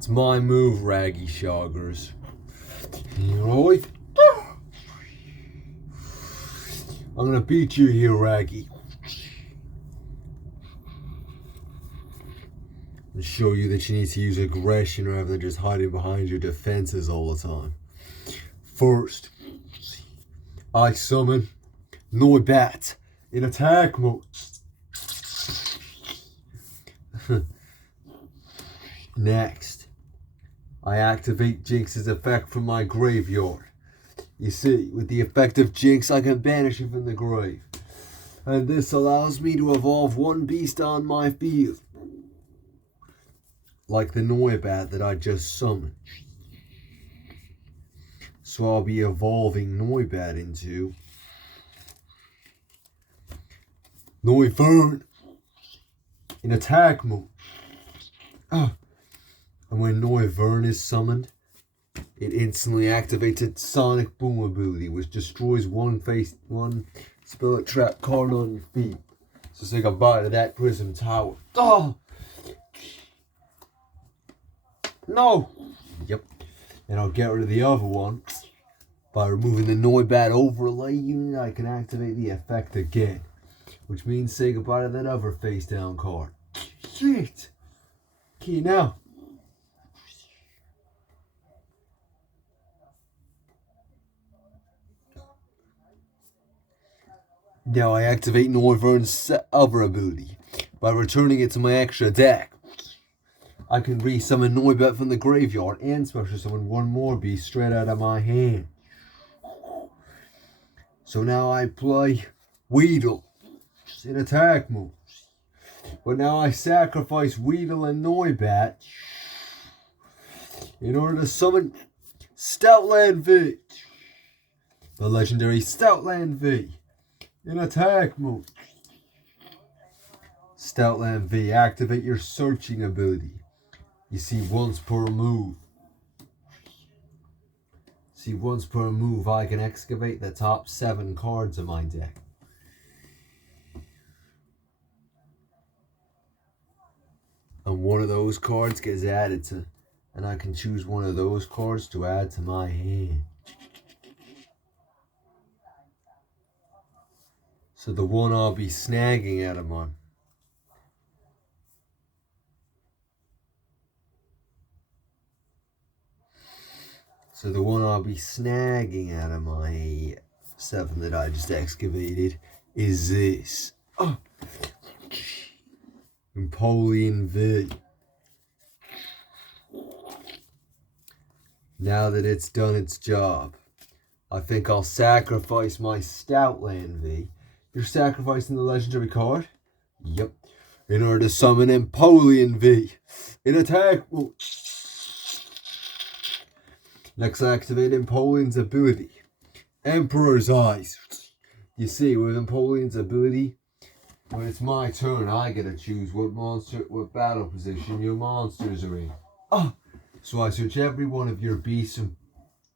It's my move, Raggy Shoggers. Alright? I'm gonna beat you here, Raggy. And show you that you need to use aggression rather than just hiding behind your defenses all the time. First, I summon Noibat in attack mode. Next, I activate Jinx's effect from my graveyard. You see, with the effect of Jinx, I can banish it from the grave. And this allows me to evolve one beast on my field. Like the Noibat that I just summoned. So I'll be evolving Noibat into Noivern in attack mode. And when Noivern is summoned, it instantly activates its Sonic Boom ability, which destroys one Spirit Trap card on your feet. So say goodbye to that Prism Tower. Oh! No! Yep. And I'll get rid of the other one. By removing the Noibat overlay unit, I can activate the effect again. Which means say goodbye to that other face down card. Shit! Okay, now. Now I activate Noivern's other ability. By returning it to my extra deck. I can re-summon Noibat from the graveyard and special summon one more beast straight out of my hand. So now I play Weedle in attack mode. But now I sacrifice Weedle and Noibat in order to summon Stoutland V. The legendary Stoutland V in attack mode. Stoutland V, activate your searching ability. You see once per move. I can excavate the top 7 cards of my deck. And one of those cards gets added to, and I can choose one of those cards to add to my hand. So the one I'll be snagging out of my my 7 that I just excavated is this. Napoleon V. Now that it's done its job, I think I'll sacrifice my Stoutland V. You're sacrificing the legendary card? Yep. In order to summon Napoleon V in attack mode. Next, I activate Napoleon's ability, Emperor's Eyes. You see, with Napoleon's ability, when it's my turn, I get to choose what battle position your monsters are in. So I switch every one of your beasts from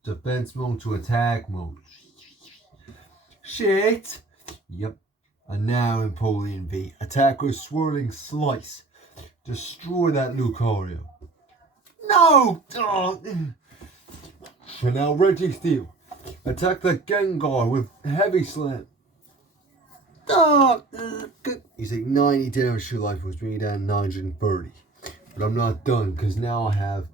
defense mode to attack mode. Shit! Yep. And now Napoleon V. Attack with Swirling Slice. Destroy that Lucario. No! And now Registeel. Attack the Gengar with Heavy Slam. You take 90 damage to your life points, bringing you down 930. But I'm not done, because now I have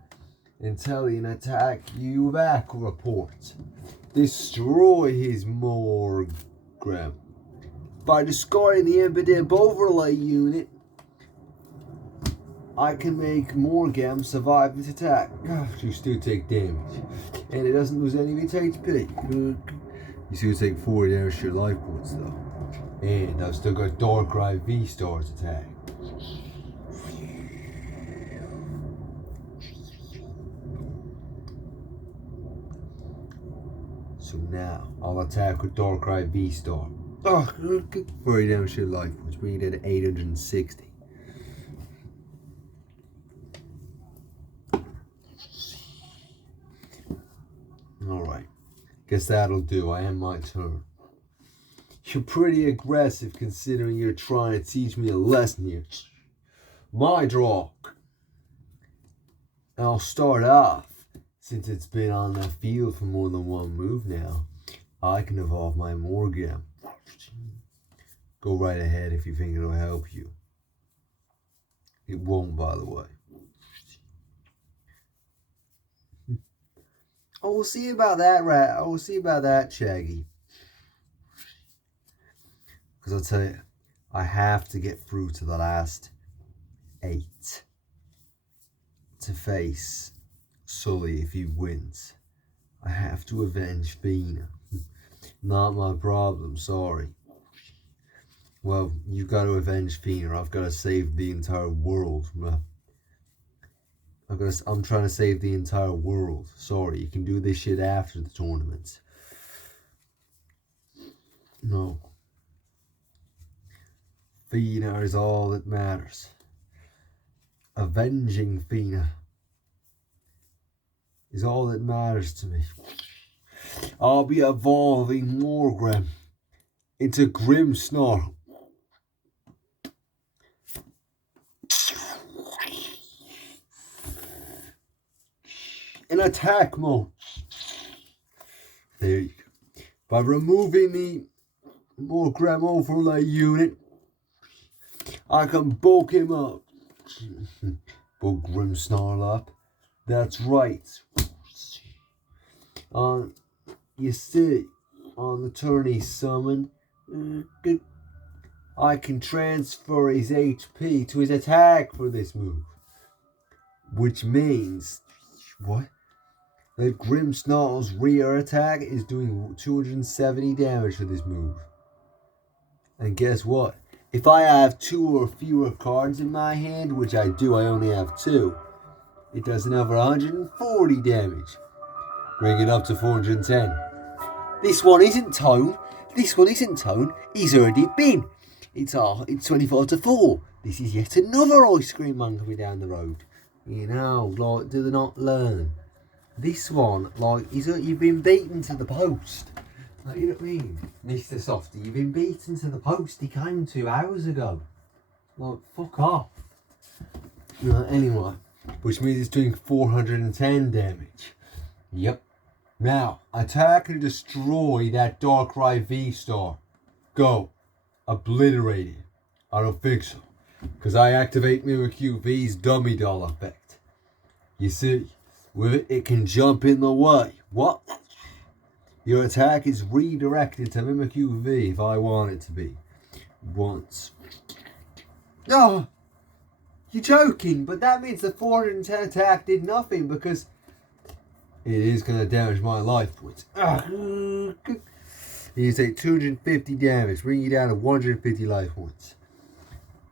Inteleon attack you back report. Destroy his Morgram. By discarding the Impidimp overlay unit, I can make Morgam survive this attack. You still take damage. And it doesn't lose any of its HP. You still take 40 damage to your life points though. And I've still got Darkrai V-Star's attack. So now I'll attack with Darkrai V-Star. 40 damage to your life points, bringing it to 860. Alright, guess that'll do. I end my turn. You're pretty aggressive considering you're trying to teach me a lesson here. My draw. I'll start off, since it's been on the field for more than one move now. I can evolve my Morgan. Go right ahead if you think it'll help you. It won't, by the way. Oh, we'll see about that, Rat. Oh, we'll see about that, Shaggy. Because I'll tell you, I have to get through to the last 8 to face Sully if he wins. I have to avenge Fina. Not my problem, sorry. Well, you've got to avenge Fina. I've got to save the entire world. I'm trying to save the entire world. Sorry, you can do this shit after the tournament. No. Fina is all that matters. Avenging Fina is all that matters to me. I'll be evolving Morgram into Grimmsnarl. In attack mode. There you go. By removing the Morgram overlay unit, I can bulk him up. Bulk Grimmsnarl up. That's right. You see, on the turn he's summoned, I can transfer his HP to his attack for this move. Which means, what? That Grimmsnarl's rear attack is doing 270 damage for this move. And guess what? If I have 2 or fewer cards in my hand, which I do, I only have 2, it does another 140 damage. Bring it up to 410. This one isn't Tone. This one isn't Tone. He's already been. It's 24 to 4. This is yet another ice cream man coming down the road. You know, like, do they not learn? This one, like, you've been beaten to the post. Like, you know what I mean? Mr. Softy, you've been beaten to the post. He came 2 hours ago. Like, fuck off. Anyway, which means it's doing 410 damage. Yep. Now, attack and destroy that Darkrai V-Star. Go. Obliterate it. I don't think so. Because I activate Mimikyu V's dummy doll effect. You see, with it, it can jump in the way. What? Your attack is redirected to Mimikyu V if I want it to be. Once. Oh! You're joking, but that means the 410 attack did nothing because it is going to damage my life points. You take 250 damage, bring you down to 150 life points.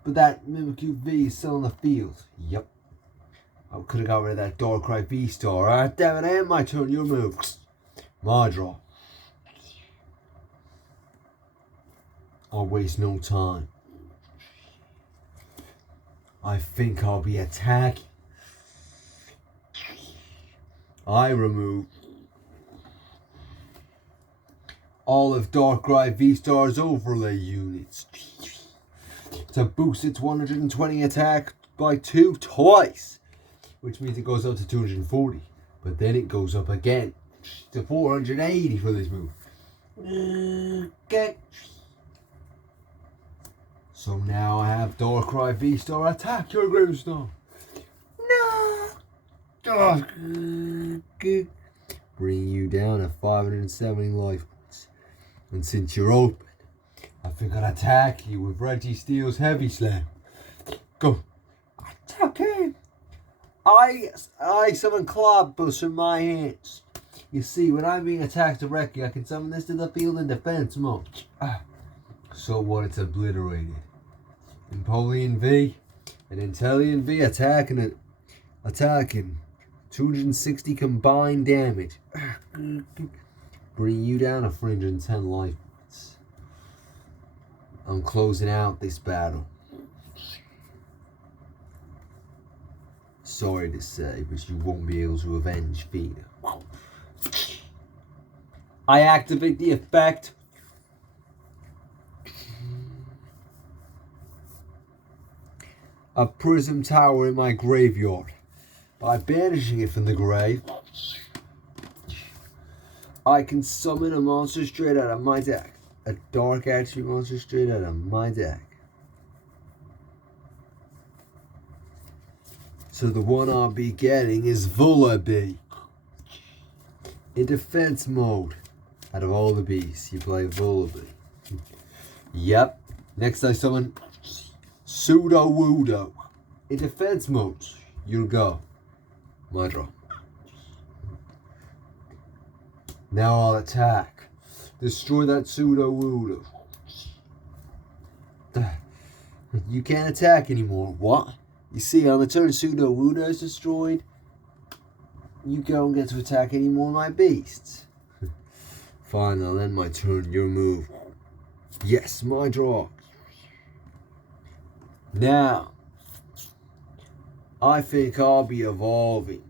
But that Mimikyu V is still on the field. Yep. I could have got rid of that Darkrai V-Star. Ah, damn it, and my turn, your move. My draw. I'll waste no time. I think I'll be attacking. I remove all of Darkrai V-Star's overlay units to boost its 120 attack by 2 twice, which means it goes up to 240, but then it goes up again to 480 for this move. Okay. So now I have Darkrai V-Star attack your Grimmsnarl. No! Bring you down to 570 life points. And since you're open, I think I'll attack you with Reggie Steele's Heavy Slam. Go. Attack him. I summon Clobbus in my hands. You see, when I'm being attacked directly, I can summon this to the field in defense mode. So what? It's obliterated. Empoleon V and Inteleon V attacking 260 combined damage. Bring you down to 310 life points. I'm closing out this battle. Sorry to say, but you won't be able to avenge Fina. I activate the effect. A prism tower in my graveyard. By banishing it from the grave, I can summon a monster straight out of my deck. A dark attribute monster straight out of my deck. So the one I'll be getting is Vullaby. In defense mode, out of all the beasts, you play Vullaby. Yep. Next I summon Sudowoodo. In defense mode, you'll go. My draw. Now I'll attack. Destroy that Sudowoodo. You can't attack anymore. What? You see, on the turn Sudowoodo is destroyed, you don't get to attack any more of my beasts. Fine, I'll end my turn. Your move. Yes, my draw. Now, I think I'll be evolving.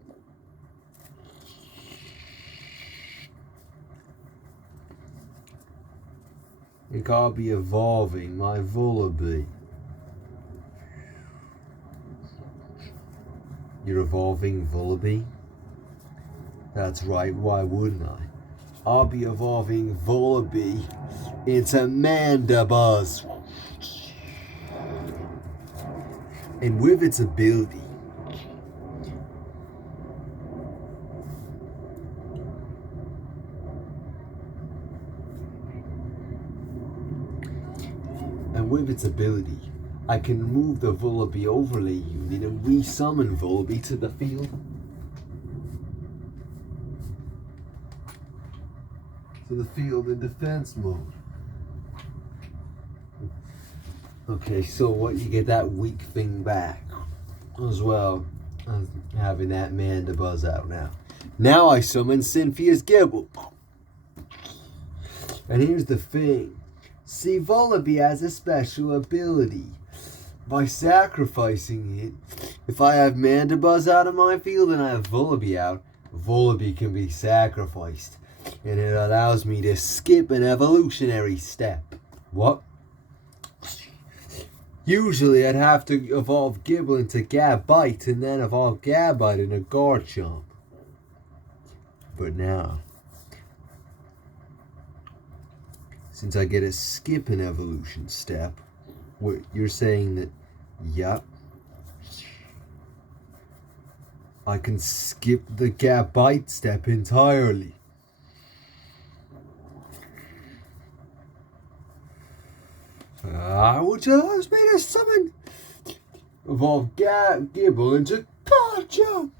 My Vullaby. You're evolving Vullaby? That's right, why wouldn't I? I'll be evolving Vullaby into Mandibuzz. And with its ability, I can move the Vullaby overlay unit and re-summon Vullaby to the field. In defense mode. Okay, so what, you get that weak thing back as well as having that Mandibuzz out now. Now I summon Cynthia's Gibble. And here's the thing. See, Vullaby has a special ability. By sacrificing it, if I have Mandibuzz out of my field and I have Vullaby out, Vullaby can be sacrificed. And it allows me to skip an evolutionary step. What? Usually I'd have to evolve Gibble into Gabite and then evolve Gabite into Garchomp. But now, since I get to skip an evolution step, you're saying that, yep, I can skip the Gabite step entirely. Which allows me to summon, evolve Gibble into Garchomp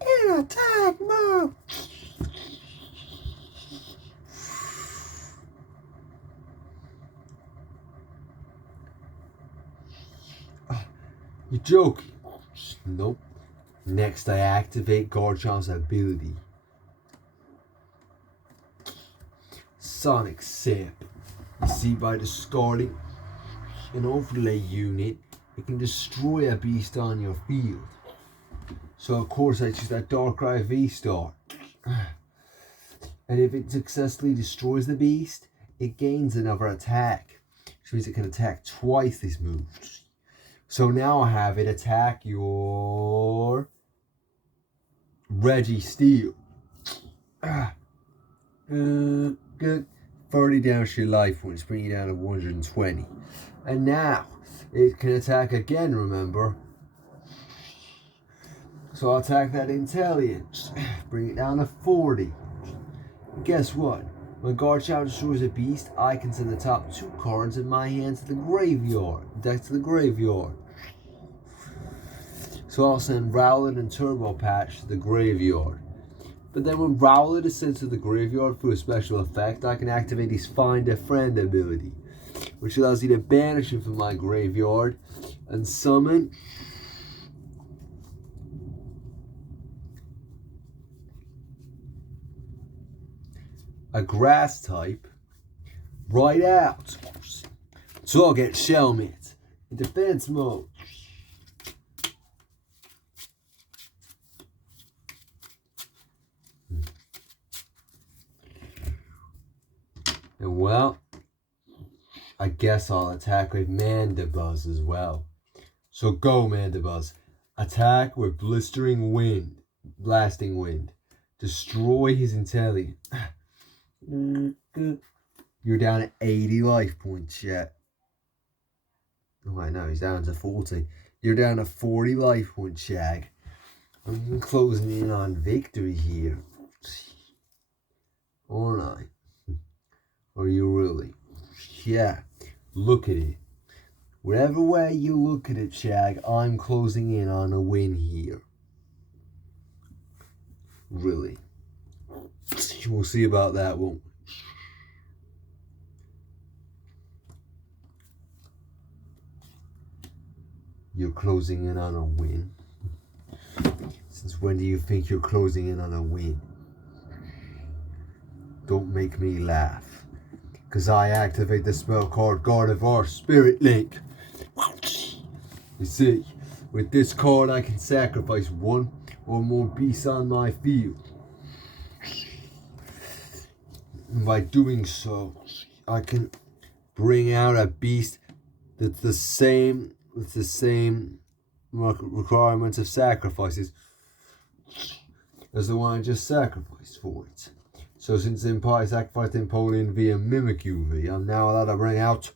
in attack mode. You're joking. Nope. Next I activate Garchomp's ability. Sonic Sip. You see, by discarding an overlay unit, it can destroy a beast on your field. So of course I choose that Darkrai V-Star. And if it successfully destroys the beast, it gains another attack. Which means it can attack twice this move. So now I have it attack your Registeel. Good. 30 down to your life points, bring you down to 120. And now, it can attack again, remember? So I'll attack that Intelligence, bring it down to 40. Guess what? When Garchomp destroys a beast, I can send the top 2 cards in my hand to the graveyard. Deck to the graveyard. So I'll send Rowlet and Turbo Patch to the graveyard. But then when Rowlet is sent to the graveyard for a special effect, I can activate his Find a Friend ability, which allows you to banish him from my graveyard and summon a grass type right out. So I'll get Shelmet in defense mode. And well, I guess I'll attack with Mandibuzz as well. So go, Mandibuzz. Attack with blistering wind, blasting wind. Destroy his intelligence. You're down at 80 life points yet. Oh, I know, he's down to 40. You're down to 40 life points, Shag. I'm closing in on victory here. Aren't I? Are you really? Yeah, look at it. Whatever way you look at it, Shag, I'm closing in on a win here. Really. We'll see about that, won't we? You're closing in on a win? Since when do you think you're closing in on a win? Don't make me laugh. Because I activate the spell card Gardevoir Spirit Link. You see, with this card I can sacrifice one or more beasts on my field. And by doing so, I can bring out a beast that's the same requirements of sacrifices as the one I just sacrificed for it. So since I sacrificed Empoleon via Mimikyu V, I'm now allowed to bring out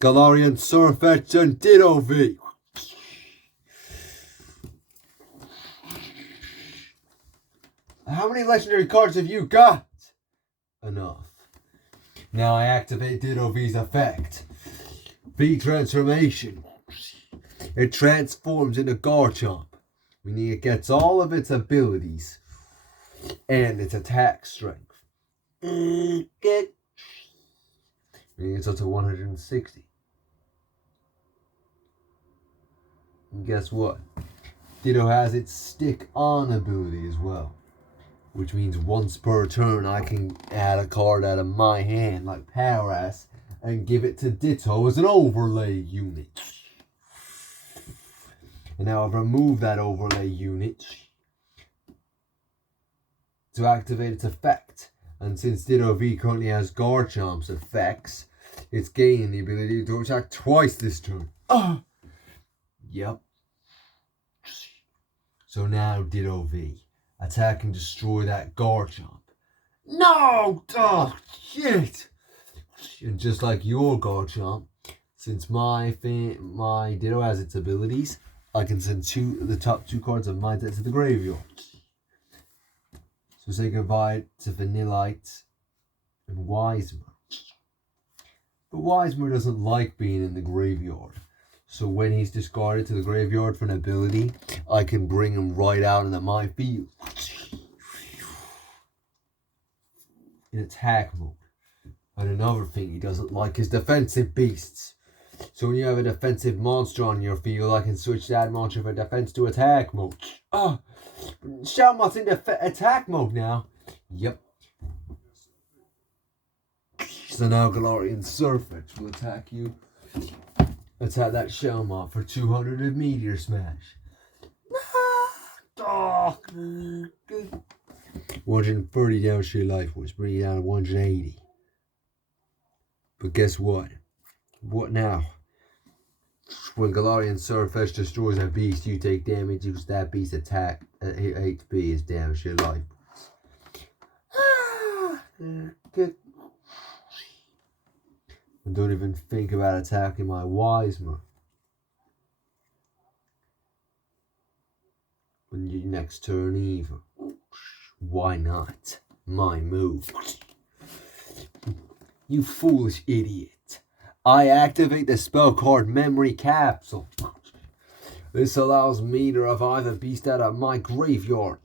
Galarian Surfetch and Ditto V. How many legendary cards have you got? Enough. Now I activate Ditto V's effect. V transformation. It transforms into Garchomp, meaning it gets all of its abilities and its attack strength. Meaning it's up to 160. And guess what? Ditto has its stick on ability as well, which means once per turn I can add a card out of my hand like Power Ass and give it to Ditto as an overlay unit. And now I've removed that overlay unit to activate its effect. And since Ditto V currently has Garchomp's effects, it's gaining the ability to attack twice this turn. Yep. So now Ditto V, attack and destroy that Garchomp. No! Oh, shit! And just like your Garchomp, since my Ditto has its abilities, I can send the top two cards of my deck to the graveyard. So say goodbye to Vanillite and Wisemer. But Wisemer doesn't like being in the graveyard. So when he's discarded to the graveyard for an ability, I can bring him right out into my field. In attack mode. And another thing he doesn't like is defensive beasts. So when you have a defensive monster on your field, I can switch that monster from defense to attack mode. Shelmont's in attack mode now. Yep. So now Galarian Surfetch will attack you. Attack that Shelmont for 200 of Meteor Smash. 130 down sheer life force, bring you down to 180. But guess what? What now? When Galarian Surfetch destroys a beast, you take damage because that beast attack at HP is damage your life. Good. And don't even think about attacking my Wisemer. When you next turn either. Why not? My move. You foolish idiot. I activate the spell card Memory Capsule. This allows me to revive a beast out of my graveyard.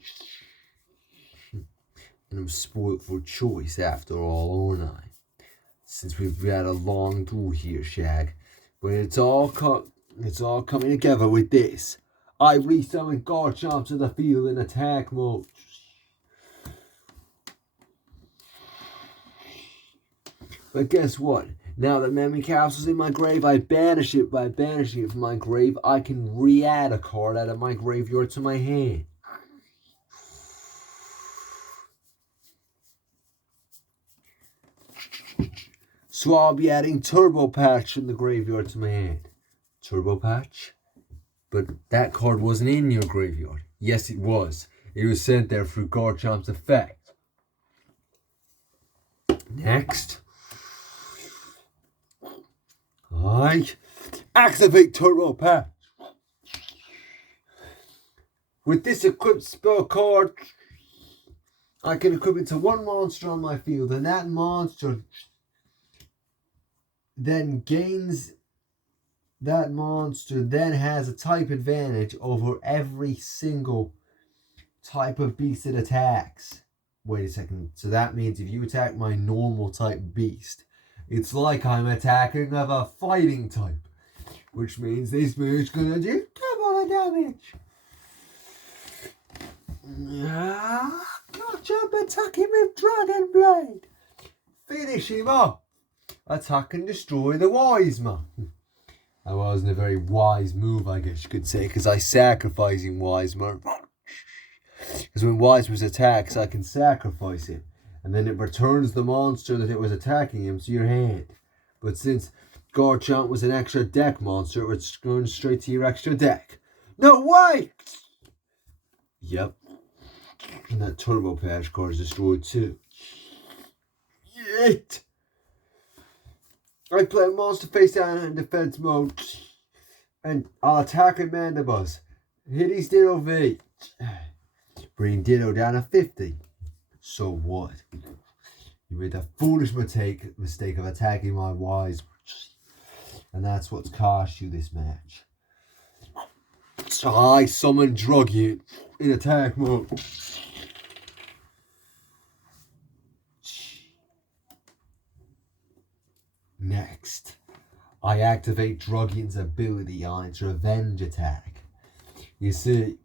And I'm spoiled for choice after all, aren't I? Since we've had a long duel here, Shag. But it's all coming together with this. I resummon Garchomp to the field in attack mode. But guess what? Now that Memory Capsule's in my grave, I banish it. By banishing it from my grave, I can re-add a card out of my graveyard to my hand. So I'll be adding Turbo Patch in the graveyard to my hand. Turbo Patch? But that card wasn't in your graveyard. Yes, it was. It was sent there through Garchomp's effect. Next, I activate Turbo Patch. With this equipped spell card, I can equip it to one monster on my field, and that monster then has a type advantage over every single type of beast it attacks. Wait a second. So that means if you attack my normal type beast, it's like I'm attacking of a fighting type, which means this move's gonna do double the damage. Garchomp attacking with Dragon Blade. Finish him up. Attack and destroy the Wiseman. That wasn't a very wise move, I guess you could say, because I sacrificing Wiseman. Because when Wiseman attacks, I can sacrifice him, and then it returns the monster that it was attacking him to your hand. But since Garchomp was an extra deck monster, it's going straight to your extra deck. No way! Yep. And that Turbo Patch card is destroyed too. Yeet! I play monster face down in defense mode, and I'll attack a Mandibuzz. Hit his Ditto V. Bring Ditto down to 50. So what? You made the foolish mistake of attacking my Wise, and that's what's cost you this match. So I summon Druggy in attack mode. Next, I activate Drugion's ability on its revenge attack. You see,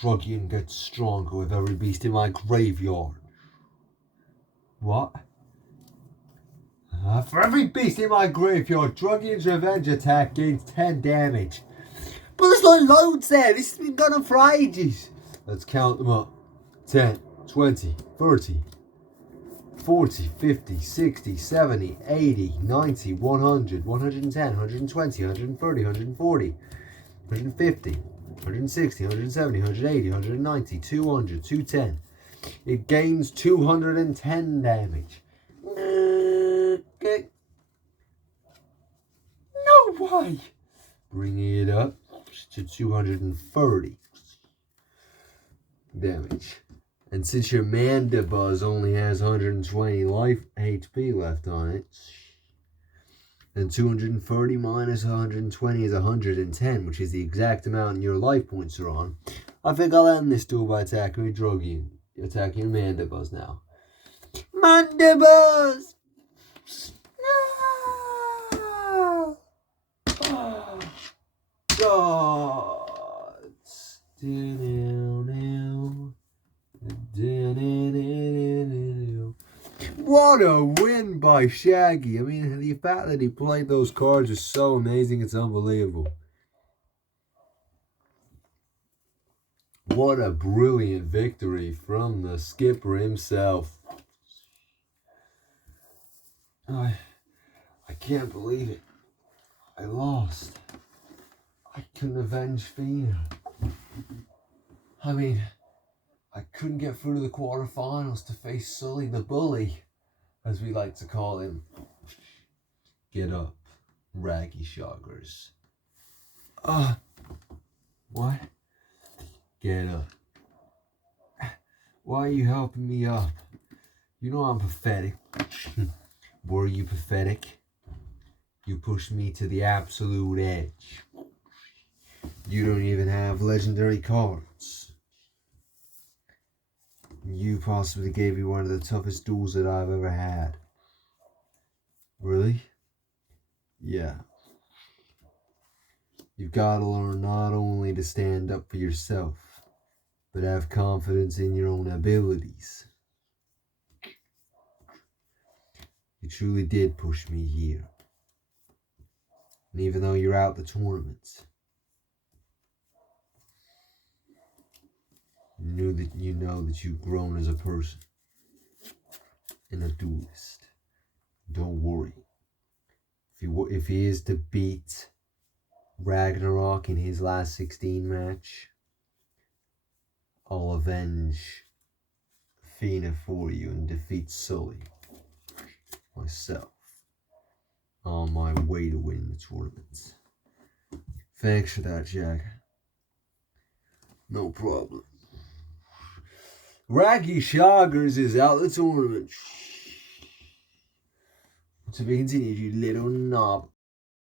Drugion gets stronger with every beast in my graveyard. What? For every beast in my graveyard, Drugion's revenge attack gains 10 damage. But there's like loads there. This has been going on for ages. Let's count them up. 10, 20, 30, 40, 50, 60, 70, 80, 90, 100, 110, 120, 130, 140, 150, 160, 170, 180, 190, 200, 210. It gains 210 damage. Okay. No way! Bringing it up to 230 damage. And since your Mandibuzz only has 120 life HP left on it, then 230 minus 120 is 110, which is the exact amount your life points are on. I think I'll end this duel by attacking Druggy. Attacking Mandibuzz now. Mandibuzz! No! Oh, God! What a win by Shaggy. I mean, the fact that he played those cards is so amazing, it's unbelievable. What a brilliant victory from the skipper himself. I can't believe it. I lost. I couldn't avenge Fina. I mean, I couldn't get through to the quarterfinals to face Sully the Bully, as we like to call him. Get up, raggy shoggers. What? Get up. Why are you helping me up? You know I'm pathetic. Were you pathetic? You pushed me to the absolute edge. You don't even have legendary cards. You possibly gave me one of the toughest duels that I've ever had. Really? Yeah. You've got to learn not only to stand up for yourself, but have confidence in your own abilities. You truly did push me here. And even though you're out the tournament, you know that you've grown as a person and a duelist. Don't worry. if he is to beat Ragnarok in his last 16 match, I'll avenge Fina for you and defeat Sully myself on my way to win the tournament. Thanks for that, Jack. No problem. Raggy Shoggers is out the tournament. To be continued, you little knob.